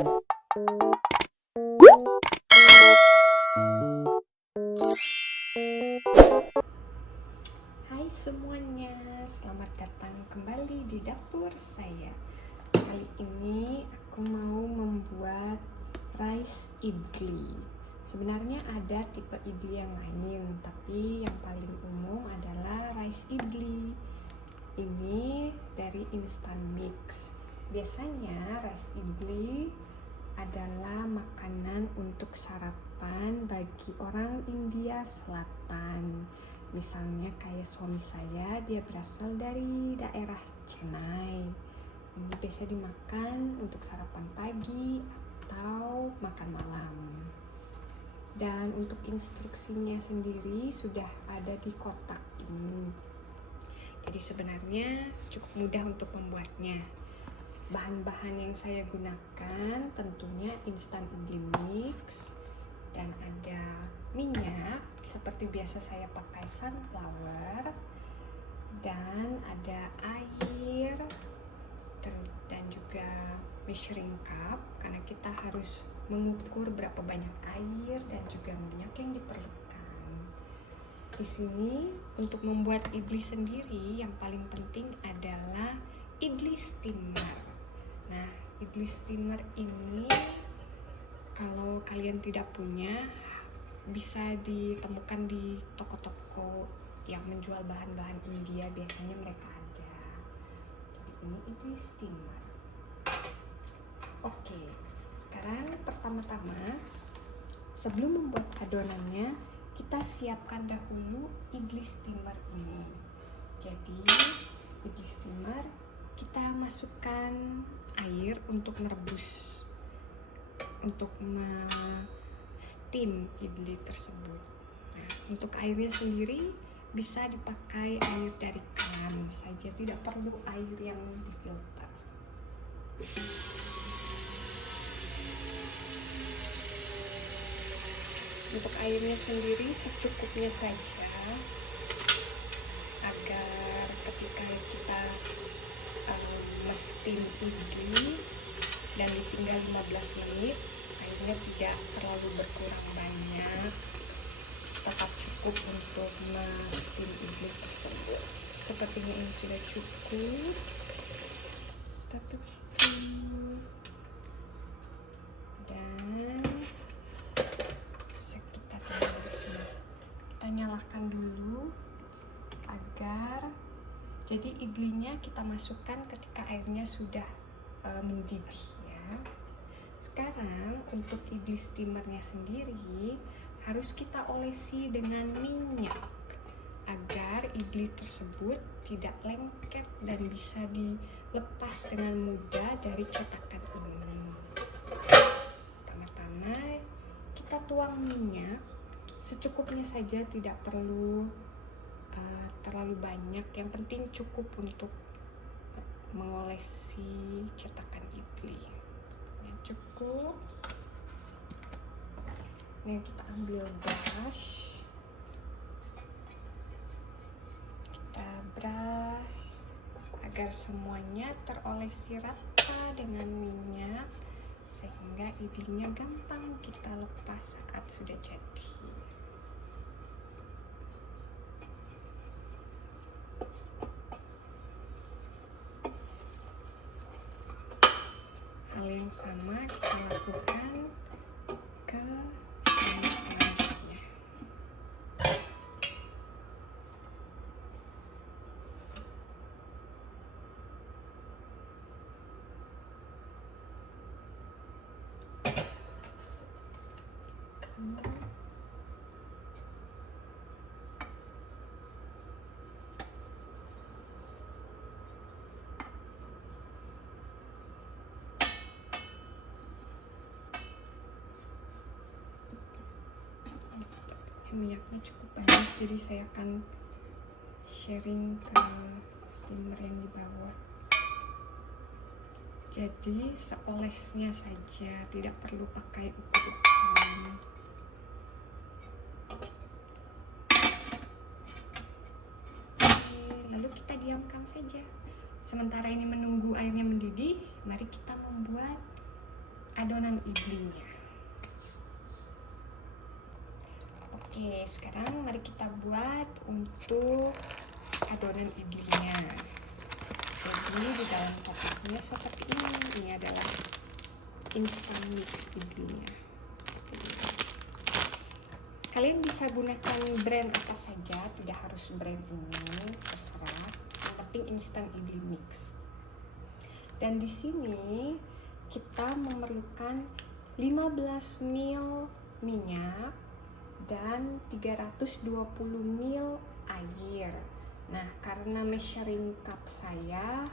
Hai semuanya, selamat datang kembali di dapur saya. Kali ini aku mau membuat rice idli. Sebenarnya ada tipe idli yang lain, tapi yang paling umum adalah rice idli. Ini dari instant mix. Biasanya rice idli adalah makanan untuk sarapan bagi orang India Selatan. Misalnya kayak suami saya, dia berasal dari daerah Chennai. Ini biasa dimakan untuk sarapan pagi atau makan malam. Dan untuk instruksinya sendiri sudah ada di kotak ini. Jadi sebenarnya cukup mudah untuk membuatnya. Bahan-bahan yang saya gunakan tentunya instant idli mix, dan ada minyak seperti biasa saya pakai sunflower, dan ada air dan juga measuring cup karena kita harus mengukur berapa banyak air dan juga minyak yang diperlukan. Di sini untuk membuat idli sendiri yang paling penting adalah idli steamer. Nah, idli steamer ini kalau kalian tidak punya, bisa ditemukan di toko-toko yang menjual bahan-bahan India, biasanya mereka ada. Jadi ini idli steamer. Oke, sekarang pertama-tama sebelum membuat adonannya, kita siapkan dahulu idli steamer ini. Jadi idli steamer kita masukkan air untuk merebus, untuk steam idli tersebut. Nah, untuk airnya sendiri bisa dipakai air dari keran saja, tidak perlu air yang difilter. Untuk airnya sendiri secukupnya saja, agar ketika kita steam idli dan ditinggal 15 menit, airnya tidak terlalu berkurang banyak, tetap cukup untuk steam idli tersebut. Sepertinya ini sudah cukup. Kita tutup dan kita taruh di sini. Kita nyalakan dulu agar jadi idlinya kita masukkan ketika airnya sudah mendidih ya. Sekarang untuk idli steamernya sendiri harus kita olesi dengan minyak agar idli tersebut tidak lengket dan bisa dilepas dengan mudah dari cetakan ini. Pertama-tama kita tuang minyak secukupnya saja, tidak perlu terlalu banyak, yang penting cukup untuk mengolesi cetakan idli. Ini cukup. Ini kita ambil brush, kita brush agar semuanya terolesi rata dengan minyak, sehingga idlinya gampang kita lepas saat sudah jadi. Hal yang sama kita lakukan ke steamer selanjutnya. Minyaknya cukup banyak, jadi saya akan sharing ke steamer yang di bawah. Jadi seolesnya saja, tidak perlu pakai ukur-ukuran. Lalu kita diamkan saja. Sementara ini menunggu airnya mendidih, mari kita membuat adonan idlinya. Oke, sekarang mari kita buat untuk adonan idlinya. Jadi di dalam kotaknya seperti ini. Ini adalah instant mix idlinya. Kalian bisa gunakan brand apa saja, tidak harus brand ini, terserah. Yang penting instant idli mix. Dan di sini kita memerlukan 15 ml minyak dan 320 ml air. Nah, karena measuring cup saya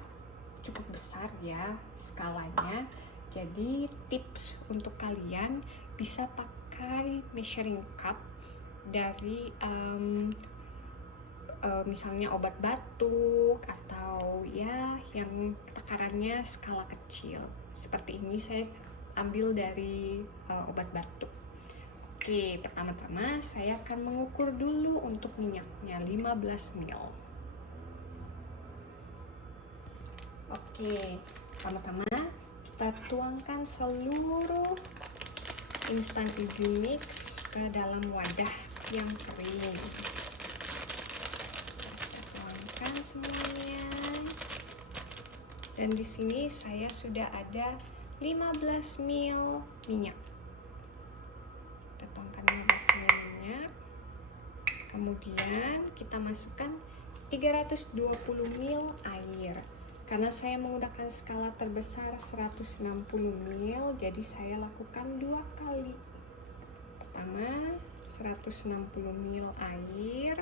cukup besar ya skalanya, jadi tips untuk kalian bisa pakai measuring cup dari misalnya obat batuk atau ya yang takarannya skala kecil. Seperti ini saya ambil dari obat batuk. Oke, pertama-tama saya akan mengukur dulu untuk minyaknya 15 ml. Oke, pertama-tama kita tuangkan seluruh instant idli mix ke dalam wadah yang kering. Kita tuangkan semuanya. Dan di sini saya sudah ada 15 ml minyak. Kita tuangkan 15 ml minyak. Kemudian kita masukkan 320 ml air. Karena saya menggunakan skala terbesar 160 ml, jadi saya lakukan 2 kali. Pertama 160 ml air,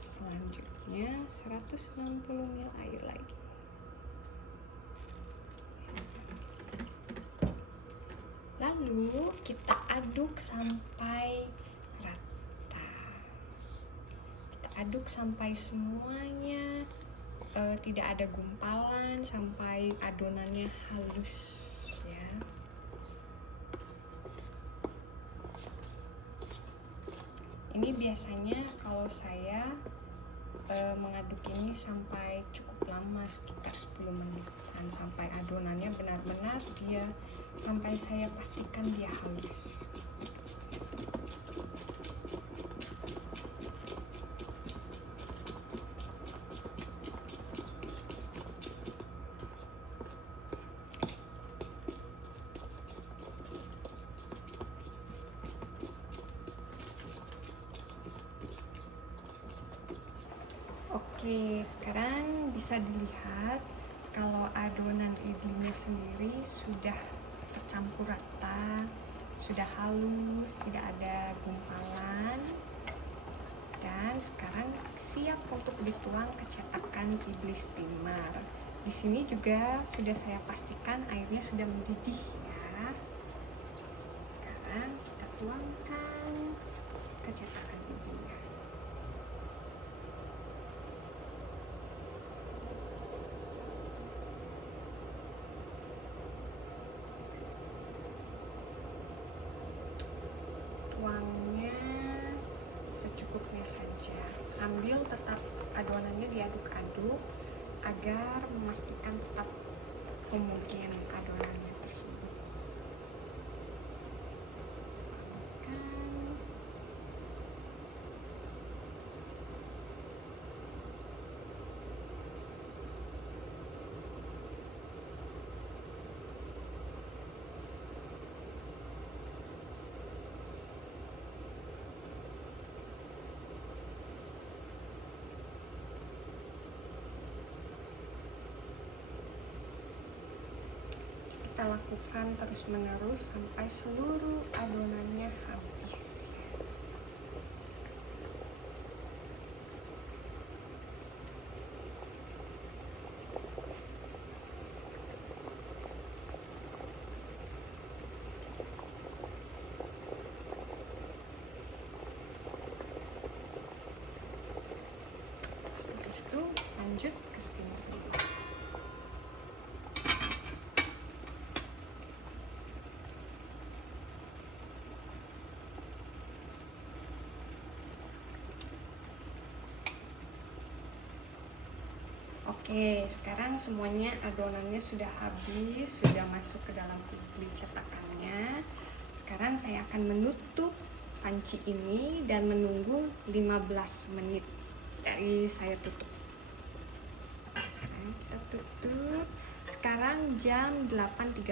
selanjutnya 160 ml air lagi. Lalu kita aduk sampai rata. Kita aduk sampai semuanya tidak ada gumpalan, sampai adonannya halus ya. Ini biasanya kalau saya mengaduk ini sampai cukup lama, sekitar 10 menit, dan sampai adonannya benar-benar dia, sampai saya pastikan dia halus. Oke, sekarang bisa dilihat kalau adonan idlinya sendiri sudah tercampur rata, sudah halus, tidak ada gumpalan, dan sekarang siap untuk dituang ke cetakan idli steamer. Di sini juga sudah saya pastikan airnya sudah mendidih ya. Sekarang kita tuangkan ke cetakan idlinya. Tuangnya secukupnya saja, sambil tetap adonannya diaduk-aduk agar memastikan tetap homogen adonannya tersebut. Kita lakukan terus-menerus sampai seluruh adonannya habis. Setelah itu lanjut ke steamer. Oke, sekarang semuanya adonannya sudah habis, sudah masuk ke dalam idli cetak sekarang saya akan menutup panci ini dan menunggu 15 menit dari saya tutup. Nah, kita tutup. Sekarang jam 8.30.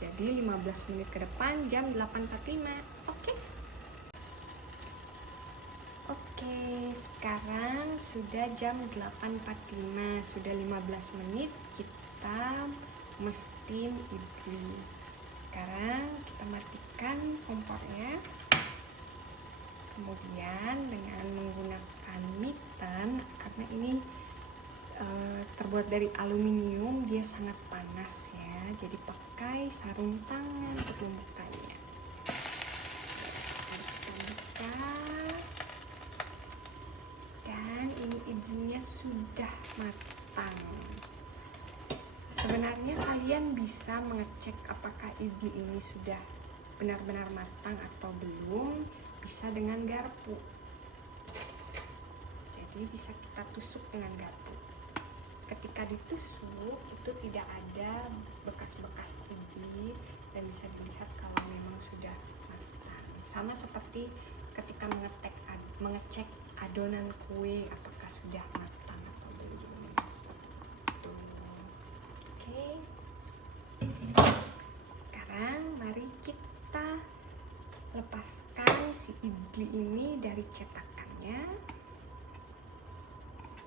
Jadi 15 menit ke depan jam 8.45. Oke. Oke, sekarang sudah jam 8.45. Sudah 15 menit kita steam idli. Sekarang kita matikan kompornya. Kemudian dengan menggunakan mitten, karena ini terbuat dari aluminium, dia sangat panas ya. Jadi pakai sarung tangan untuk membukanya. Kita buka. Dan ini idlinya sudah matang. Sebenarnya kalian bisa mengecek apakah idli ini sudah benar-benar matang atau belum, bisa dengan garpu. Jadi bisa kita tusuk dengan garpu. Ketika ditusuk itu tidak ada bekas-bekas idli dan bisa dilihat kalau memang sudah matang. Sama seperti ketika mengecek adonan kue apakah sudah matang atau belum. Oke. Sekarang mari kita lepaskan si idli ini dari cetakannya.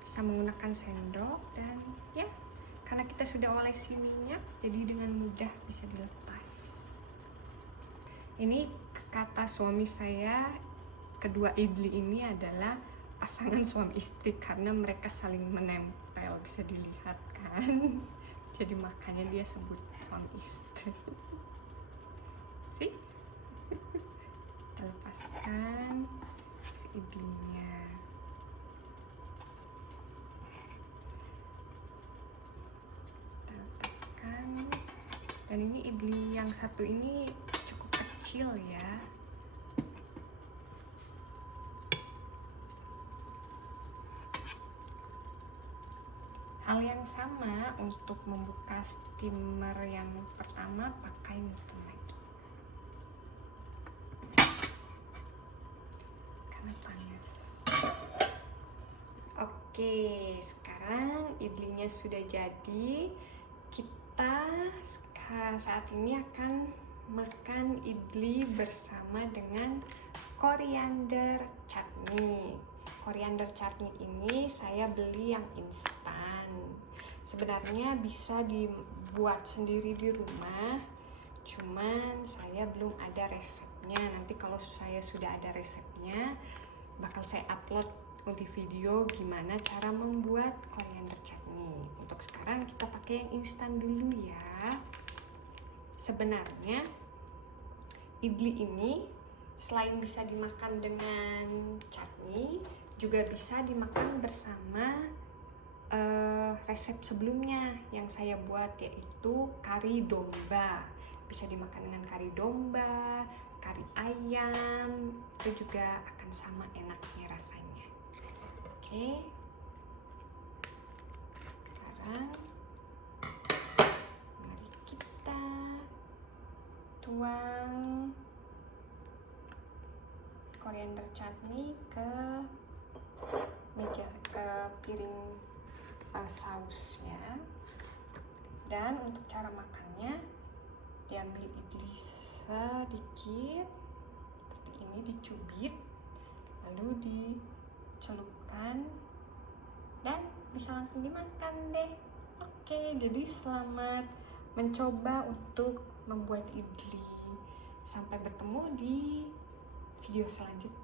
Bisa menggunakan sendok dan ya, karena kita sudah olesi minyak, jadi dengan mudah bisa dilepas. Ini kata suami saya, kedua idli ini adalah pasangan suami istri karena mereka saling menempel, bisa dilihat kan. Jadi makanya dia sebut suami istri. Sih? Kita lepaskan si idlinya. Kita letakkan. Dan ini idli yang satu ini cukup kecil ya. Hal yang sama untuk membuka steamer yang pertama, pakai mitten lagi karena panas. Oke, sekarang idlinya sudah jadi. Kita saat ini akan makan idli bersama dengan koriander chutney. Koriander chutney ini saya beli yang instan. Sebenarnya bisa dibuat sendiri di rumah, cuman saya belum ada resepnya. Nanti kalau saya sudah ada resepnya, bakal saya upload di video gimana cara membuat koriander chutney. Untuk sekarang kita pakai yang instan dulu ya. Sebenarnya idli ini selain bisa dimakan dengan chutney, juga bisa dimakan bersama resep sebelumnya yang saya buat, yaitu kari domba. Bisa dimakan dengan kari domba, kari ayam, itu juga akan sama enaknya rasanya. Oke. Sekarang mari kita tuang koriander chutney ke piring sausnya. Dan untuk cara makannya, diambil idli sedikit seperti ini, dicubit, lalu dicelupkan dan bisa langsung dimakan deh. Oke, jadi selamat mencoba untuk membuat idli. Sampai bertemu di video selanjutnya.